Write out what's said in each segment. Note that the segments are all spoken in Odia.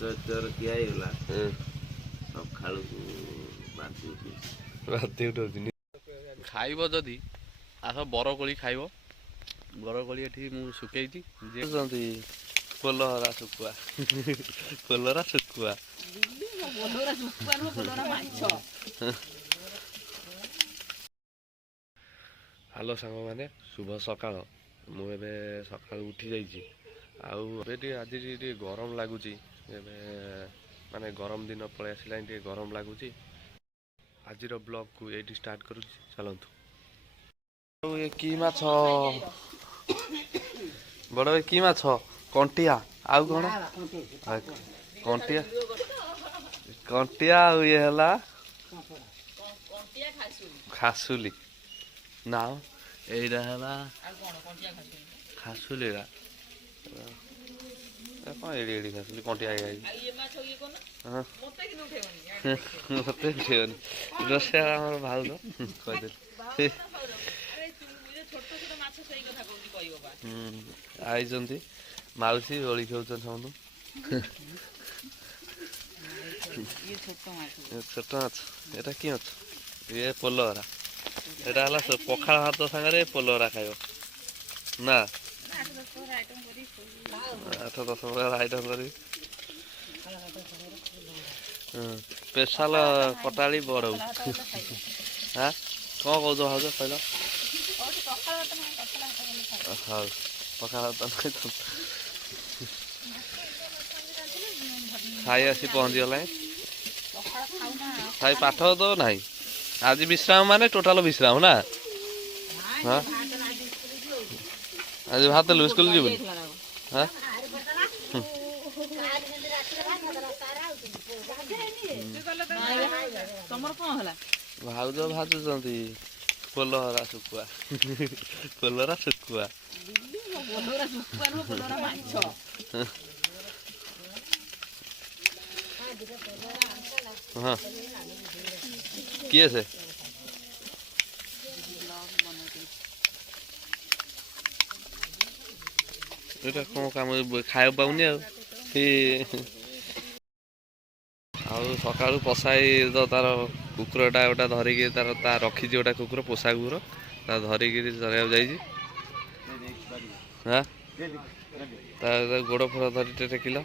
କିଆ ହେଇଗଲା ସକାଳକୁ ବାନ୍ତି ଉଠଉଛି ଖାଇବ ଯଦି ଆସ ବରକୋଳି ଖାଇବ। ବରକୋଳି ଏଠି ମୁଁ ଶୁଖେଇଛି କଲରା ଶୁଖୁଆ କଲରା ଶୁଖୁଆ ହ୍ୟାଲୋ ସାଙ୍ଗମାନେ, ଶୁଭ ସକାଳ। ମୁଁ ଏବେ ସକାଳୁ ଉଠି ଯାଇଛି। ଆଉ ଏବେ ଟିକେ ଆଜି ଟିକେ ଗରମ ଲାଗୁଛି। ଏବେ ମାନେ ଗରମ ଦିନ ପଳେଇ ଆସିଲାଣି, ଟିକେ ଗରମ ଲାଗୁଛି। ଆଜିର ବ୍ଲଗକୁ ଏଇଠି ଷ୍ଟାର୍ଟ କରୁଛି, ଚାଲନ୍ତୁ। ଆଉ ଏ କି ମାଛ ବଡ଼ ଏ କି ମାଛ? କଣ୍ଟିଆ ଆଉ କଣ? କଣ୍ଟିଆ କଣ୍ଟିଆ ଆଉ ଇଏ ହେଲା ଖାସୁଲି ନା ଏଇଟା ହେଲା ଖାସୁଲିରା କଣ ଏଡି ଏଡି ଖାସୁଲି କଣ୍ଟିଆ ମତେ ଉଠେଇବନି ରୋଷେଇଆ ଆମର ଭାଉଜ କହିଦେଲି ଆଇଛନ୍ତି ମାଉସୀ ଓଳି ଖେଳୁଛନ୍ତି ସମସ୍ତଙ୍କୁ। ଛୋଟ ମାଛ ଏଟା କି ମାଛ? ଇଏ ପୋଲହରା। ଏଟା ହେଲା ପଖାଳ ଭାତ ସାଙ୍ଗରେ ପୋଲହରା ଖାଇବ ନା। 8-10 ପ୍ରକାର ଆଇଟମ କରି ସ୍ପେଶାଲ କଟାଳି ବରଉ। କଣ କହୁଛ ଭାଉଜ କହିଲ? ହଉ ପଖାଳ ଭାତ ଖାଇ ଆସି ପହଞ୍ଚିଗଲାଣି। ଭାଇ ପାଠ ତ ନାହିଁ ଆଜି, ବିଶ୍ରାମ ମାନେ ଟୋଟାଲ ବିଶ୍ରାମ ନା। ହଁ ଆଜି ଭାତଲୁ ସ୍କୁଲ ଯିବୁନି? ଭାଉଜ ଭାଜୁଛନ୍ତି କଲରା ଶୁଖୁଆ କଲରା ଶୁଖୁଆ ହଁ କିଏ ସେ? ଏଇଟା କଣ କାମ ଖାଇବାକୁ ପାଉନି ଆଉ। ଆଉ ସକାଳୁ ପଶାଇ ତ ତାର କୁକୁରଟା ଗୋଟେ ଧରିକି ତା ରଖିଛି ଗୋଟେ କୁକୁର, ପୋଷା କୁକୁର ତା ଧରିକିରି ଚରେଇବାକୁ ଯାଇଛି। ତା ଗୋଡ଼ ଫୋଡ଼ ଧରି ଟେକିଲ।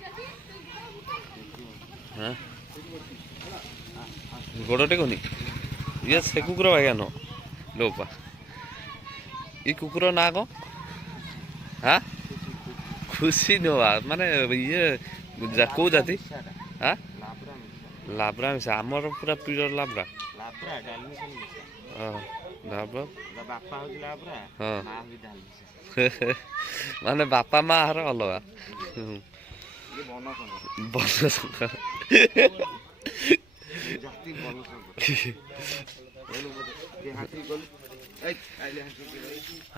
ଗୋଡ଼ ଟେକୁନି ଇଏ ସେ କୁକୁର ବାଗିଆ ନୁହଁ ଲୋ ବା। ଏ କୁକୁର ନାଁ କଣ? ଖୁସି ନୁହଁ ମାନେ ଇଏ କୋଉ ଜାତି? ଲାବ୍ରା ମିଶା ଆମର ପୁରା ପିଓର ଲାବ୍ରା। ମାନେ ବାପା ମା ହାର ଅଲଗା।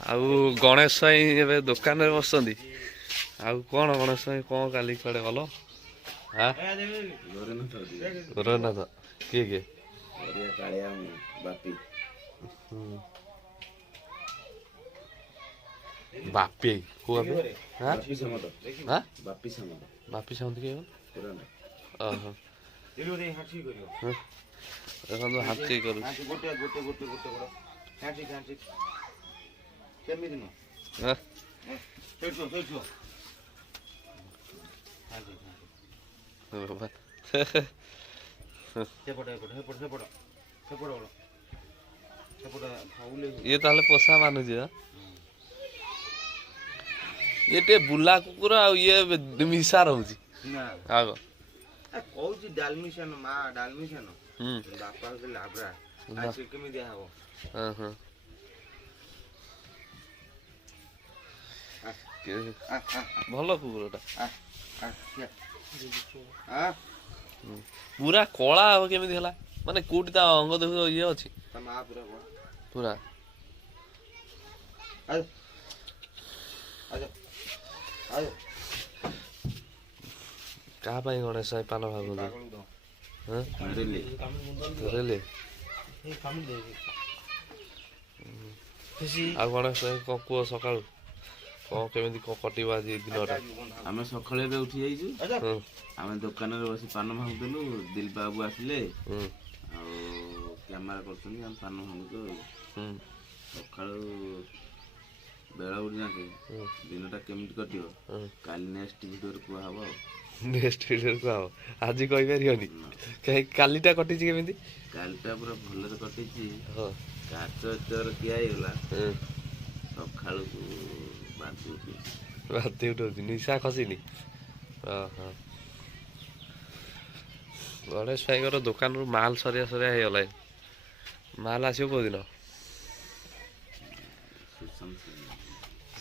ଆଉ ଗଣେଶ ସ୍ୱାଇଁ ଏବେ ଦୋକାନରେ ବସିଛନ୍ତି। ଆଉ କଣ ଗଣେଶ ସ୍ୱାଇଁ କଣ କାଲି କୁଆଡ଼େ ଗଲ? ଗୋରଖନାଥ କିଏ କିଏ? ବାପି କୁହ ବାପି ସାମନ୍ତ କିଏ? ଓହୋ ଦେଖନ୍ତୁ ହାତୀ କରୁ ଇଏ ତାହେଲେ ପୋଷା ମାନୁଛି। ଇଏ ଟିକେ ବୁଲା କୁକୁର ଆଉ ଇଏ ମିଶା ରହୁଛି। ଆଗ କହୁଛି ଡାଲମିଶନ ମା ଡାଲମିଶନ ବାପା ହଉଛି ଲାବ୍ରା। କେମିତି ହବ? ଭଲ କୁକୁରଟା ପୁରା କଳା ଆଉ କେମିତି ହେଲା? ମାନେ କୋଉଠି ତା ଅଙ୍ଗ ଦେଖ ଇଏ ଅଛି ପୁରା। କାହା ପାଇଁ ଗଣେଶ ଭାଇ ପାନ ଭାବୁଛନ୍ତି? ଆଉ ଗଣେଶ ଭାଇ କଣ କୁହ ସକାଳୁ? କ'ଣ କେମିତି କ'ଣ କଟିବ ଆଜି ଦିନଟା? ଆମେ ସକାଳେ ଏବେ ଉଠି ଯାଇଛୁ। ଆମେ ଦୋକାନରେ ବସି ପାନ ଭାଙ୍ଗୁଥିଲୁ। ଦିଲ୍ଲୀପ ବାବୁ ଆସିଲେ ଆଉ କ୍ୟାମେରା କରୁଛନ୍ତି, ଆମେ ପାନ ଭାଙ୍ଗୁଛୁ। ସକାଳୁ ବେଳ ଉଠି ଯାକେ ଦିନଟା କେମିତି କଟିବ କାଲି ନେକ୍ସଟ ଭିଡ଼ିଓରେ କୁହାହବ। ନେକ୍ସଟ ଭିଡ଼ିଓରେ କୁହାହବ, ଆଜି କହିପାରିବନି କାହିଁକି? କାଲିଟା କଟିଛି କେମିତି? କାଲିଟା ପୁରା ଭଲରେ କଟିଛି। କାଚ ଚୋର ତିଆ ହେଇଗଲା। ସକାଳକୁ ବାନ୍ତି ଉଠଉଛି, ନିଶା ଖସିନି? ଓହୋ। ଗଣେଶ ଭାଇଙ୍କର ଦୋକାନରୁ ମାଲ ସରିଆ ସରିଆ ହେଇଗଲାଣି। ମାଲ ଆସିବ କେଉଁଦିନ?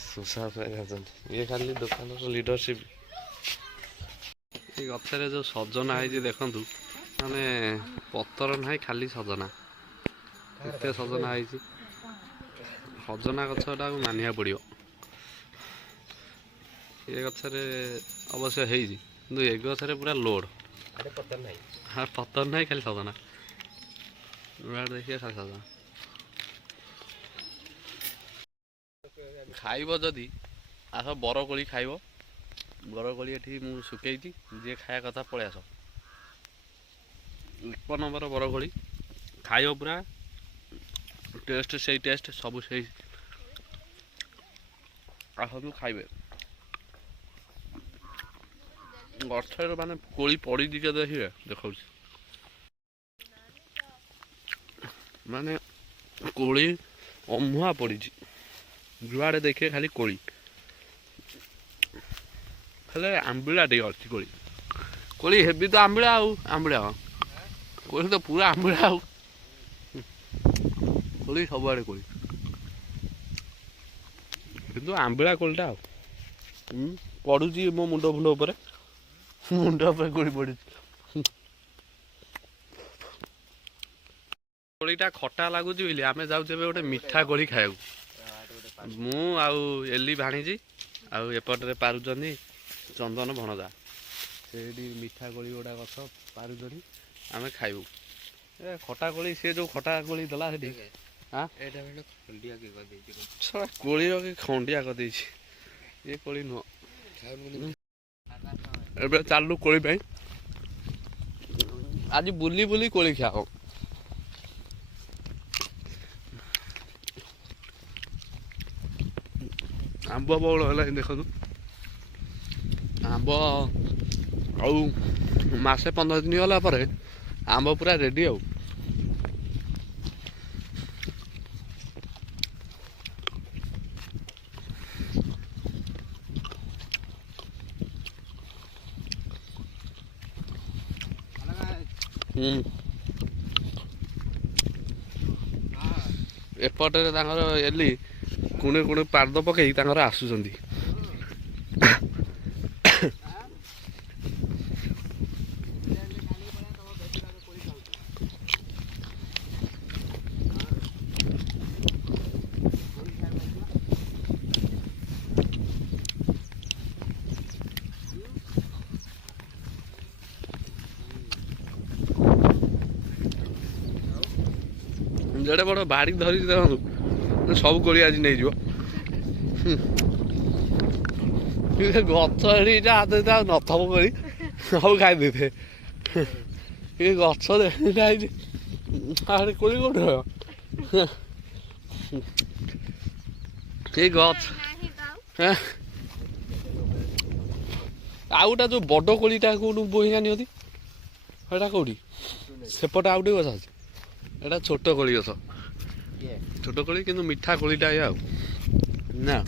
ସୁଶାନ୍ତ ଭାଇ ଜାଣିଛନ୍ତି, ଇଏ ଖାଲି ଦୋକାନର ଲିଡରସିପ୍। ଏ ଗଛରେ ଯେଉଁ ସଜନା ହେଇଛି ଦେଖନ୍ତୁ, ମାନେ ପତର ନାହିଁ, ଖାଲି ସଜନା। ଏତେ ସଜନା ହେଇଛି। ସଜନା ଗଛଟାକୁ ମାନିବାକୁ ପଡ଼ିବ। ଏ ଗଛରେ ଅବଶ୍ୟ ହେଇଛି, କିନ୍ତୁ ଏ ଗଛରେ ପୁରା ଲୋଡ଼। ପତର ନାହିଁ, ଖାଲି ସଜନା। ଦେଖିବା ଖାଲି ସଜନା। ଖାଇବ ଯଦି ଆସ ବରକୋଳି ଖାଇବ। ବରକୋଳି ଏଠି ମୁଁ ଶୁଖେଇଛି, ଯିଏ ଖାଇବା କଥା ପଳେଇ ଆସ। 1 ନମ୍ବର ବରକୋଳି ଖାଇବ, ପୁରା ଟେଷ୍ଟ ସେଇ ଟେଷ୍ଟ, ସବୁ ସେଇ। ଆସନ୍ତୁ ଖାଇବେ। ଗଛରେ ମାନେ କୋଳି ପଡ଼ିଛି କେତେ ଦେଖିବେ, ଦେଖାଉଛି। ମାନେ କୋଳି ଅମୁଆ ପଡ଼ିଛି, ଯୁଆଡ଼େ ଦେଖିବେ ଖାଲି କୋଳି। ହେଲେ ଆମ୍ବିଳା ଟିକେ ଅଛି କୋଳି। କୋଳି ହେବି ତ ଆମ୍ବିଳା ଆଉ, ଆମ୍ବିଳା କୋଳି ତ ପୁରା ଆମ୍ବିଳା ଆଉ। କୋଳି ସବୁଆଡ଼େ କୋଳି, କିନ୍ତୁ ଆମ୍ବିଳା କୋଳିଟା ଆଉ। ପଡ଼ୁଛି ମୋ ମୁଣ୍ଡ ଫୁଣ୍ଡ ଉପରେ, ମୁଣ୍ଡ ଉପରେ କୋଳି ପଡ଼ୁଛି। କୋଳିଟା ଖଟା ଲାଗୁଛି ବୋଲି ଆମେ ଯାଉଛୁ ଏବେ ଗୋଟେ ମିଠା କୋଳି ଖାଇବାକୁ। ମୁଁ ଆଉ ଏଲି ଭାଣିଜି, ଆଉ ଏପଟରେ ପାରୁଛନ୍ତି ଚନ୍ଦନ ଭଣଜା। ସେଇଠି ମିଠା କୋଳି ଗୋଟା ଗଛ ପାରୁଛନ୍ତି, ଆମେ ଖାଇବୁ। ଏ ଖଟା କୋଳି, ସେ ଯେଉଁ ଖଟା କୋଳି ଦେଲା ସେଠି, କୋଳିର କି ଖଣ୍ଡିଆ କରିଦେଇଛି। ଏ କୋଳି ନୁହଁ। ଏବେ ଚାଲୁ କୋଳି ପାଇଁ। ଆଜି ବୁଲି ବୁଲି କୋଳି ଖିଆ ହବ। ଆମ୍ବ ବଉଳ ହେଲାଣି ଦେଖନ୍ତୁ। ଆମ୍ବ ଆଉ ମାସେ 15 ଦିନ ଗଲା ପରେ ଆମ୍ବ ପୁରା ରେଡ଼ି ଆଉ। ଏପଟରେ ତାଙ୍କର ଏଲି କୁଣେ କୁଣେ ପାଦ ପକେଇ ତାଙ୍କର ଆସୁଛନ୍ତି। ଯେଡ଼େ ବଡ଼ ବାଡ଼ି ଧରିଛି ଦେଖନ୍ତୁ, ସବୁ କୋଳି ଆଜି ନେଇଯିବ। ଗଛ ଏଠି ହାତ ଆଉ ନଥବ କୋଳି, ସବୁ ଖାଇ ଦେଇଥିବେ। ଏ ଗଛ ଏଇଟା ହେଇଛି, କୋଳି କୋଉଠି ରହିବ? ଏ ଗଛ ଆଉ ଗୋଟା ଯୋଉ ବଡ଼ କୋଳିଟା କୋଉଠୁ ବୋହିକା ନିଅନ୍ତି, ସେଇଟା କୋଉଠି? ସେପଟେ ଆଉ ଟିକେ ଗଛ ଅଛି। ଏଇଟା ଛୋଟ କୋଳି ଗଛ, ଛୋଟ କୋଳି କିନ୍ତୁ ମିଠା କୋଳିଟା ଇଏ ଆଉ ନା।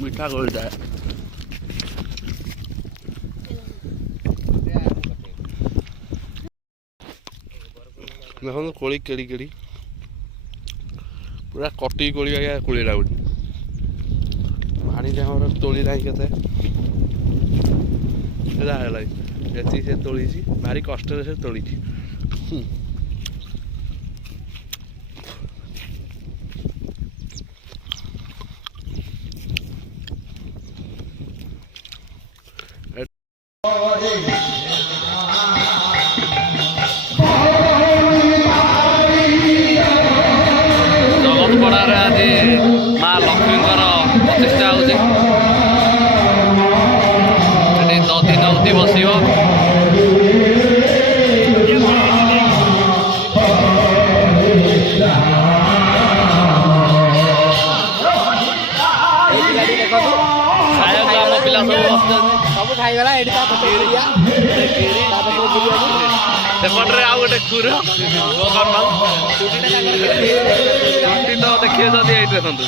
ମିଠା କୋଳିଟା ଦେଖନ୍ତୁ। କୋଳି କେଡ଼ି କେଡ଼ି, ପୁରା କଟି କୋଳି ଆଜ୍ଞା। କୋଳି ଲାଗୁଛି। ପାଣିଟା ଆମର ତୋଳି ନାହିଁ କେତେ ହେଲା, ଏତିକି ସେ ତୋଳିଛି, ଭାରି କଷ୍ଟରେ ସେ ତୋଳିଛି। ସବୁ ଖାଇଗଲା ଏଠି ତା ସେପଟରେ ଆଉ ଗୋଟେ ଖୁର ତ ଦେଖିଛନ୍ତି ଏଇଠି ଦେଖନ୍ତୁ।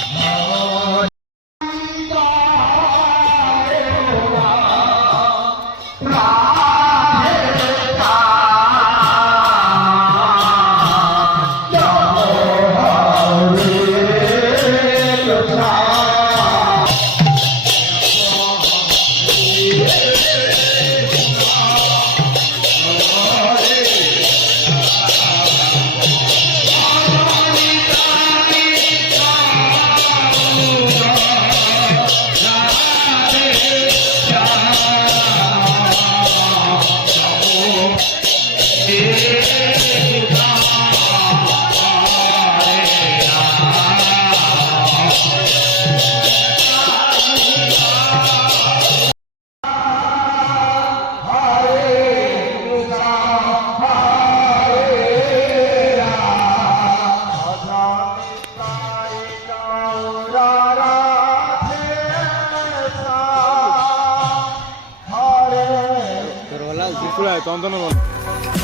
ଚନ୍ଦନ